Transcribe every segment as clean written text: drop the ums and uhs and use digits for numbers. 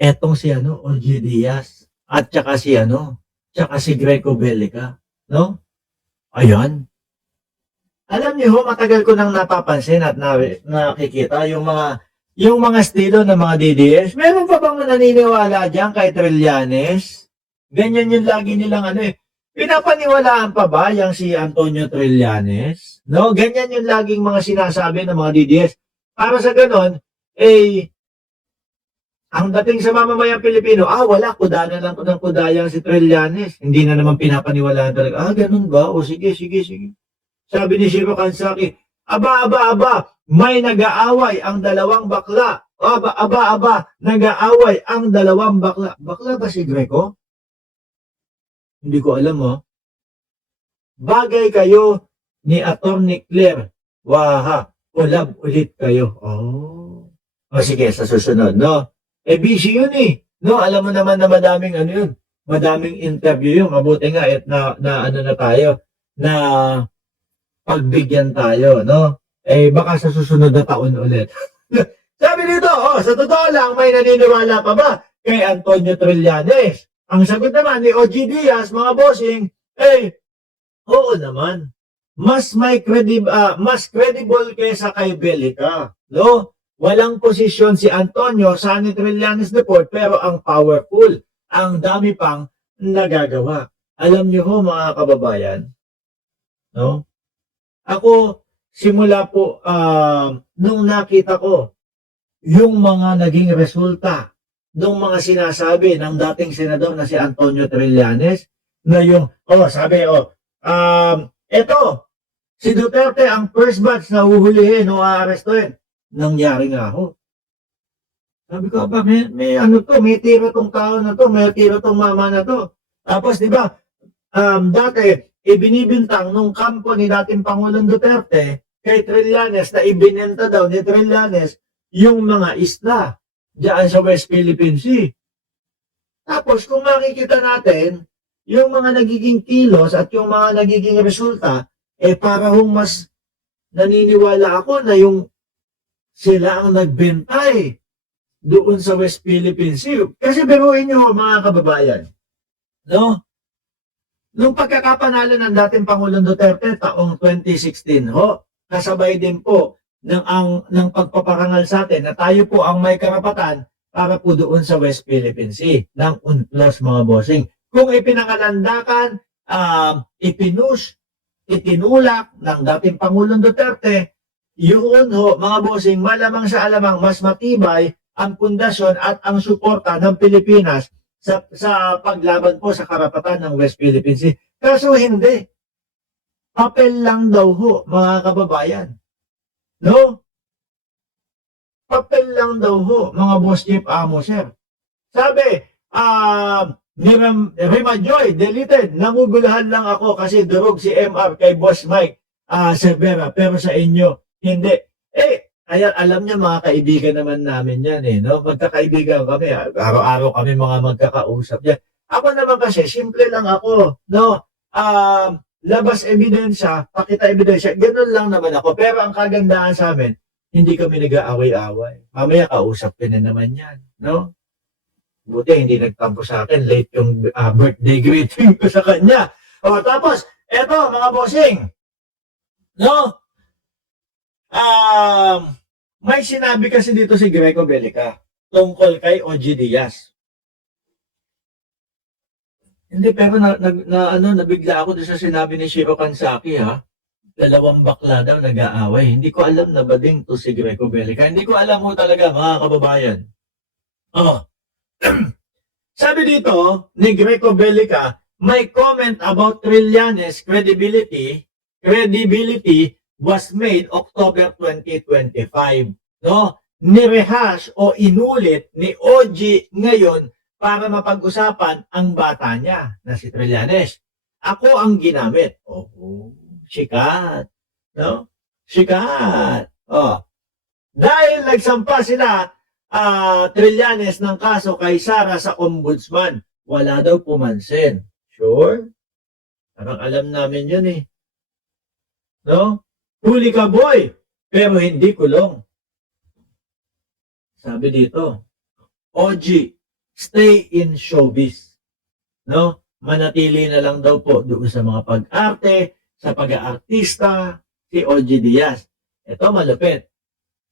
etong si ano, OG Diaz at tsaka si Greco Bellica, no? Ayan. Alam niyo ho, matagal ko nang napapansin at nakikita yung mga estilo ng mga DDS. Meron pa bang naniniwala diyan kay Trillanes? Ganyan yung lagi nilang ano eh. Pinapaniwalaan pa ba yang si Antonio Trillanes? No, ganyan yung laging mga sinasabi ng mga DDS. Para sa ganon, eh, ang dating sa mamamayang Pilipino, wala, kuda na lang ng kudayang si Trillanes. Hindi na naman pinapaniwalaan talaga. Ganun ba? O sige, sige, sige. Sabi ni Shiro Kansaki, aba, may nag-aaway ang dalawang bakla. Aba, nag-aaway ang dalawang bakla. Bakla ba si Greco? Hindi ko alam, oh. Bagay kayo ni Atty. Claire. Waha, collab ulit kayo. Oh. O sige, sa susunod, no? Busy yun eh. No, alam mo naman na madaming ano yun. Madaming interview yun. Mabuti nga na ano na tayo. Na pagbigyan tayo, no? Baka sa susunod na taon ulit. Sabi dito, sa totoo lang, may naniniwala pa ba kay Antonio Trillanes? Ang sagot naman ni OG Diaz, mga bossing, oo naman. Mas credible kaysa kay Bellica, no? Walang posisyon si Antonio sa ni Trillanes report, pero ang powerful, ang dami pang nagagawa. Alam niyo ho, mga kababayan, no? Ako, simula po, nung nakita ko yung mga naging resulta ng mga sinasabi ng dating senador na si Antonio Trillanes, na yung, eto, si Duterte ang first batch na huhulihin o aarestuhin. Nangyari nga ho. Sabi ko, may ano to, may tira tong tao na to, may tira tong mama na to. Tapos, di ba, dati, ibinibintang nung kampo ni dating Pangulong Duterte kay Trillanes na ibinenta daw ni Trillanes yung mga isla diyan sa West Philippine Sea. Tapos kung makikita natin, yung mga nagiging kilos at yung mga nagiging resulta, para hong mas naniniwala ako na yung sila ang nagbentay doon sa West Philippine Sea. Kasi biruin nyo mga kababayan, no? Nung pagkakapanalo ng dating Pangulong Duterte taong 2016 ho, kasabay din po ng pagpaparangal sa atin na tayo po ang may karapatan para po doon sa West Philippine Sea ng UNCLOS, mga bossing. Kung ipinangalandakan, ipinush, itinulak ng dating Pangulong Duterte, yun ho, mga bossing, malamang sa alamang mas matibay ang pundasyon at ang suporta ng Pilipinas sa paglaban po sa karapatan ng West Philippine Sea. Kaso hindi. Papel lang daw ho, mga kababayan. No? Papel lang daw ho, mga boss chief amo, sir. Sabi, ni Rima Joy, deleted. Namugulahan lang ako kasi durog si MR kay Boss Mike Severa. Pero sa inyo, hindi. Kaya alam niya, mga kaibigan naman namin yan no? Magkakaibigan kami, araw-araw kami mga magkakausap yan. Ako naman kasi, simple lang ako, no? Labas ebidensya, pakita ebidensya, ganun lang naman ako. Pero ang kagandahan sa amin, hindi kami nag-aaway-away. Mamaya kausapin na naman yan, no? Buti hindi nagtampo sa akin, late yung birthday greeting ko sa kanya. Tapos, eto mga bossing, no? May sinabi kasi dito si Greco Bellica tungkol kay OG Diaz. Hindi, pero nabigla ako doon sa sinabi ni Shiro Kansaki, ha? Dalawang bakla daw nag-aaway. Hindi ko alam na bading to si Greco Bellica. Hindi ko alam mo talaga, mga kababayan. Sabi dito ni Greco Bellica, may comment about Trillanes credibility was made October 2025. No? Nirehash o inulit ni OG ngayon para mapag-usapan ang bata niya na si Trillanes. Ako ang ginamit. Sikat. No? Sikat. Dahil nagsampa sila Trillanes ng kaso kay Sara sa ombudsman, wala daw pumansin. Sure? Parang alam namin yun No? Huli ka boy, pero hindi kulong. Sabi dito, OG, stay in showbiz. No? Manatili na lang daw po doon sa mga pag-arte, sa pag-aartista, si OG Diaz. Ito malupit.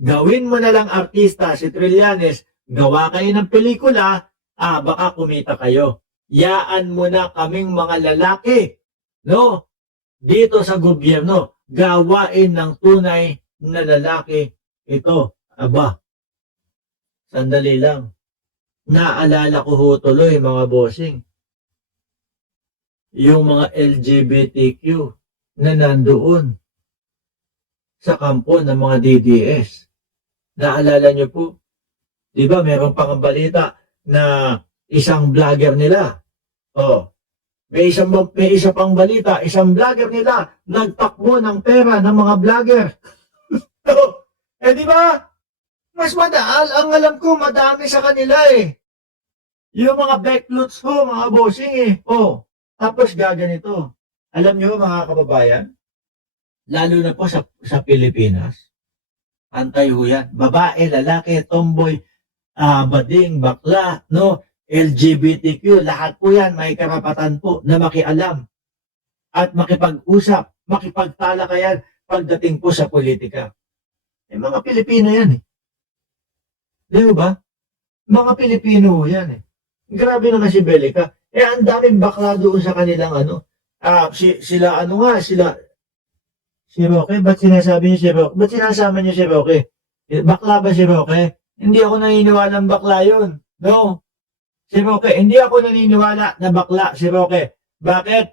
Gawin mo na lang artista si Trillanes, gawa kayo ng pelikula, baka kumita kayo. Yaan mo na kaming mga lalaki, no? Dito sa gobyerno, gawain ng tunay na lalaki ito. Aba, sandali lang. Naalala ko ho tuloy mga bossing, yung mga LGBTQ na nandoon sa kampo ng mga DDS. Naalala nyo po? Di ba meron pang balita na isang vlogger nila. May isa pang balita, isang vlogger nila nagtakbo ng pera ng mga vlogger. Di ba? Mas madaal, ang alam ko madami sa kanila eh. Yung mga backlots ho, mga bossing eh. Tapos gaganito. Alam nyo mga kababayan, lalo na po sa Pilipinas, antay ho yan. Babae, lalaki, tomboy, bading, bakla, no? LGBTQ, lahat po yan may karapatan po na makialam at makipag-usap, makipagtalakayan pagdating po sa politika. Mga Pilipino yan eh. Di ba? Mga Pilipino yan eh. Grabe naman si Belica. Ang daming bakla doon sa kanilang si Roque, ba't sinasabi niyo si Roque? Ba't sinasama niyo si Roque? Bakla ba si Roque? Hindi ako naniniwalang bakla yun. No. Si Roque, hindi ako naniniwala na bakla si Roque. Bakit?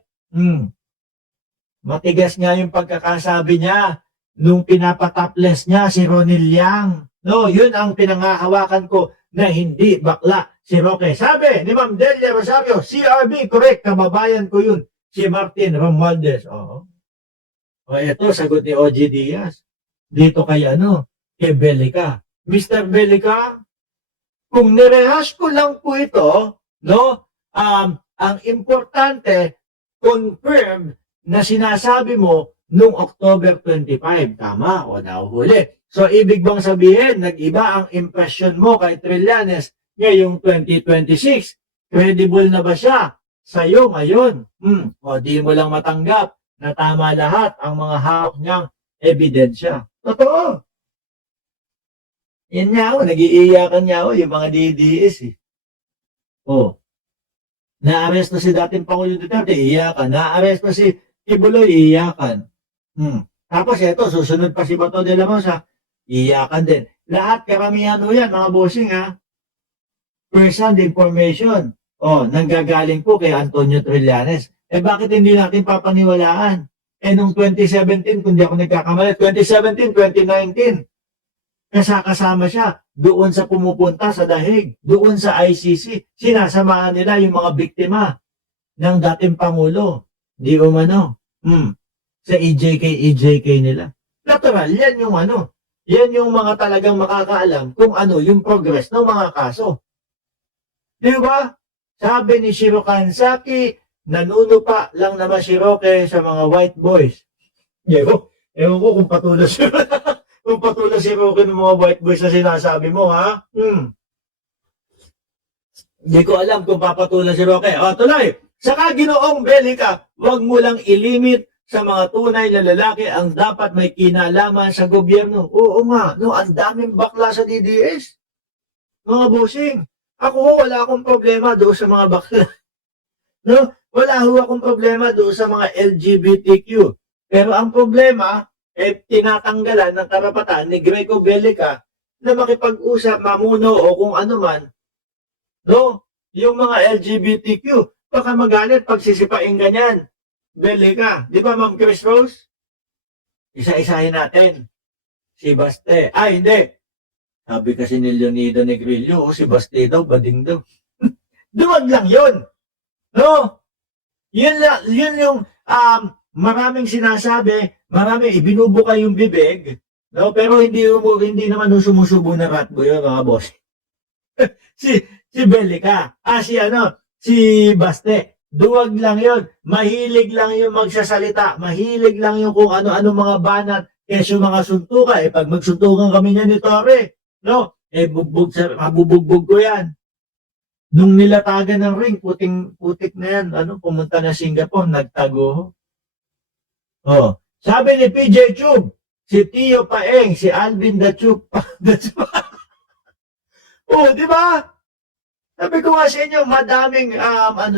Matigas nga yung pagkakasabi niya nung pinapatopless niya si Ronil Yang. No, yun ang pinangahawakan ko na hindi bakla si Roque. Sabi ni Ma'am Delia Rosario, CRB, correct, kababayan ko yun. Si Martin Romualdez. Ito, sagot ni OG Diaz. Dito kay kay Belica. Mr. Belica, kung nirehas ko lang po ito, no, ang importante, confirm na sinasabi mo nung October 25. Tama o nahuhuli. So, ibig bang sabihin, nag-iba ang impression mo kay Trillanes ngayong 2026? Credible na ba siya sa'yo ngayon? O di mo lang matanggap na tama lahat ang mga hawak niyang ebidensya. Totoo. Yan niya nag-iiyakan niya yung mga DDS eh. Naaresto si dating Pangulo Duterte, iiyakan. Naaresto si Kibuloy, iiyakan. Tapos ito, susunod pa si Bato de la Rosa, iiyakan din. Lahat, karamihan yan, mga bossing First-hand information. Nanggagaling po kay Antonio Trillanes. Bakit hindi natin papaniwalaan? Nung 2017, kung di ako nagkakamali, 2017, 2019, kasama siya doon sa pumupunta sa dahig, doon sa ICC. Sinasamahan nila yung mga biktima ng dating Pangulo. Di umano. Sa EJK nila. Natural, yan yung yan yung mga talagang makakaalam kung yung progress ng mga kaso. Di ba? Sabi ni Shiro Kansaki, nanunupa lang naman si Roque sa mga white boys. Ewan ko kung patuloy si Roque ng mga white boys na sinasabi mo, ha? Hindi ko alam kung papatuloy si Roque. Tuloy. Saka Ginoong Belica, wag mo lang ilimit sa mga tunay na lalaki ang dapat may kinalaman sa gobyerno. Oo nga, ang daming bakla sa DDS. Mga bossing, ako wala akong problema doon sa mga bakla. Wala akong problema doon sa mga LGBTQ. Pero ang problema, tinatanggalan ng karapatan ni Greco Belica na makipag-usap, mamuno o kung ano man. Yung mga LGBTQ, baka magalit pag sisipain ganyan. Belica, di ba Ma'am Chris Rose? Isa-isahin natin. Si Baste. Hindi. Sabi kasi ni Leonido Negrillo, si Baste daw, bading daw. Duwag lang yun. Yun yung maraming sinasabi, maraming ibinubuka yung bibig, pero hindi naman sumusubo na ratbo yun, mga boss. si Belica, si Baste. Duwag lang yun. Mahilig lang yung magsasalita. Mahilig lang yung kung ano-ano mga banat. Kesyo mga suntukan. Pag magsuntukan kami niya ni Torre, mabubugbog ko yan. Nung nilatagan ng ring, putik na yan, pumunta na Singapore, nagtago. Oh, sabi ni PJ Chub, si Tio Paeng, si Alvin Dachub. Oh, di ba? Sabi ko nga sa inyo, madaming,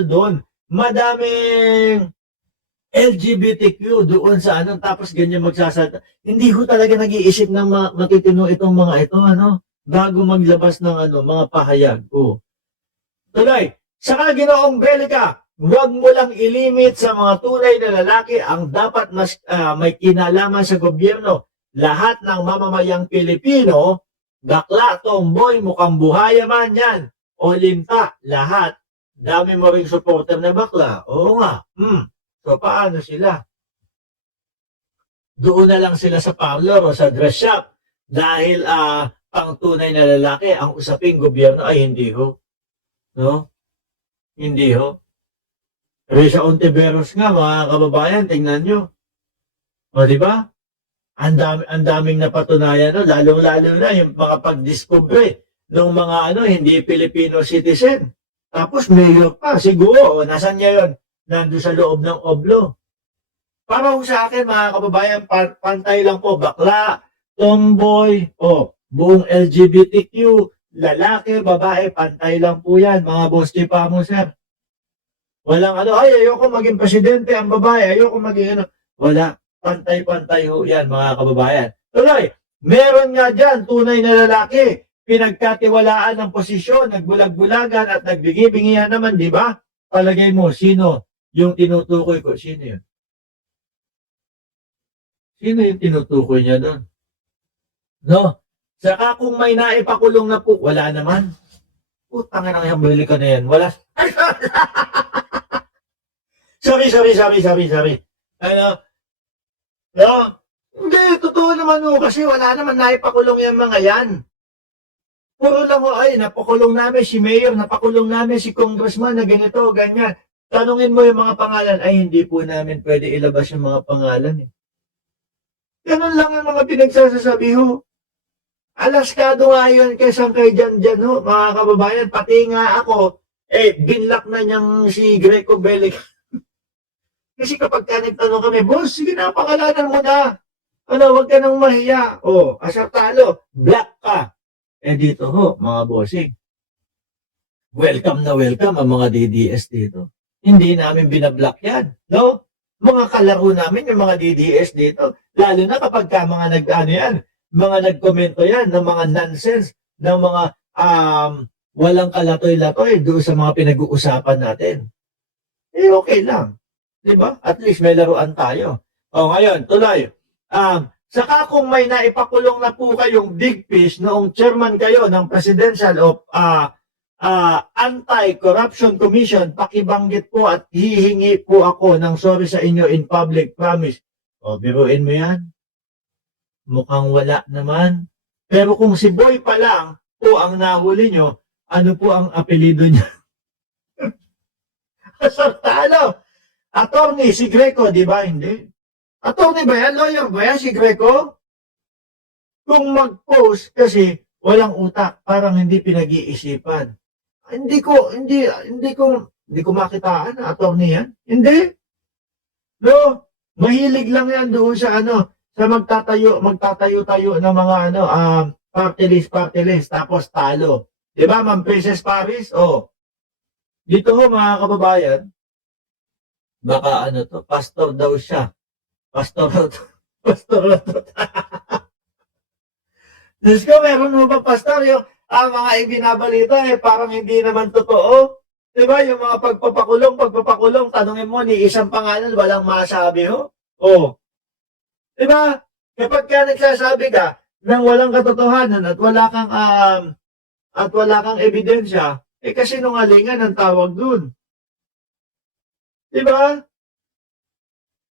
doon, madaming LGBTQ doon sa tapos ganyan magsasalita. Hindi ko talaga nag-iisip ng matitino itong mga ito, bago maglabas ng mga pahayag. Oh. Tuloy, saka Ginoong Belica, huwag mo lang ilimit sa mga tunay na lalaki ang dapat may kinalaman sa gobyerno. Lahat ng mamamayang Pilipino, bakla, tomboy, mukhang buhaya man yan, o linta, lahat. Dami mo ring supporter na bakla. Oo nga. So, paano sila? Doon na lang sila sa parlor o sa dress shop dahil pang tunay na lalaki ang usaping gobyerno ay hindi ho. No? Hindi ho. Reza Ontiveros nga, mga kababayan, tingnan nyo. O, di ba? Ang daming napatunayan, lalong-lalo na yung mga pag-discover ng mga hindi Filipino citizen. Tapos mayor pa, siguro, nasan niya yun? Nandun sa loob ng oblo. Para sa akin, mga kababayan, pantay lang po, bakla, tomboy, buong LGBTQ, lalaki, babae, pantay lang po yan, mga boss pa mo, sir. Walang ay, ayoko maging presidente ang babae, ayoko maging wala, pantay-pantay ho yan, mga kababayan. Tuloy, meron nga dyan, tunay na lalaki, pinagkatiwalaan ng posisyon, nagbulag-bulagan at nagbingi-bingihan naman, di ba? Palagay mo, sino yung tinutukoy ko? Sino yun? Sino yung tinutukoy niya doon? No? Saka kung may naipakulong na po, wala naman. Putang ina ng bili ka na yan. Wala. Sorry. No? Hindi, totoo naman kasi wala naman naipakulong yung mga yan. Puro lang ay, napakulong namin si Mayor, napakulong namin si Congressman na ganito, ganyan. Tanungin mo yung mga pangalan, ay hindi po namin pwede ilabas yung mga pangalan. Ganun lang ang mga pinagsasasabi ho. Alaskado nga yun kaysa kay dyan ho, mga kababayan. Pati nga ako, binlock na niyang si Greco Belic. Kasi kapag nagtanong kami, boss, sige na, pangalanan mo na. Huwag ka nang mahiya. Asar talo, black ka. Dito ho, mga bossing. Welcome na welcome ang mga DDS dito. Hindi namin binablock yan, no? Mga kalaro namin yung mga DDS dito. Lalo na kapag mga mga nagkomento yan ng mga nonsense, ng mga walang kalatoy-latoy doon sa mga pinag-uusapan natin. Okay lang. Diba? At least may laruan tayo. Ngayon, tuloy. Saka kung may naipakulong na po kayong big fish noong chairman kayo ng Presidential of Anti-Corruption Commission, pakibanggit po at hihingi po ako ng sorry sa inyo in public, promise. Biruin mo yan. Mukhang wala naman. Pero kung si Boy pa lang po ang nahuli nyo, ano po ang apelido niya? Sartalo. Attorney, si Greco, di ba? Hindi. Attorney ba yan? Lawyer ba yan, si Greco? Kung mag-post kasi walang utak, parang hindi pinag-iisipan. Hindi ko makitaan na attorney yan. Hindi. No, mahilig lang yan doon sa sa magtatayo-tayo ng mga party list, tapos talo. 'Di ba, Ma'am Princess Paris? Dito ho, mga kababayan, baka pastor daw siya. Pastor to. Diyos ko, meron mo ba, pastor, yung mga ibinabalita, parang hindi naman totoo. Diba, yung mga pagpapakulong, tanungin mo, ni isang pangalan, walang masabi ho. Diba, kapag ka nagsasabi ka, nang walang katotohanan at wala kang ebidensya, kasi nungalingan ang tawag dun. Diba?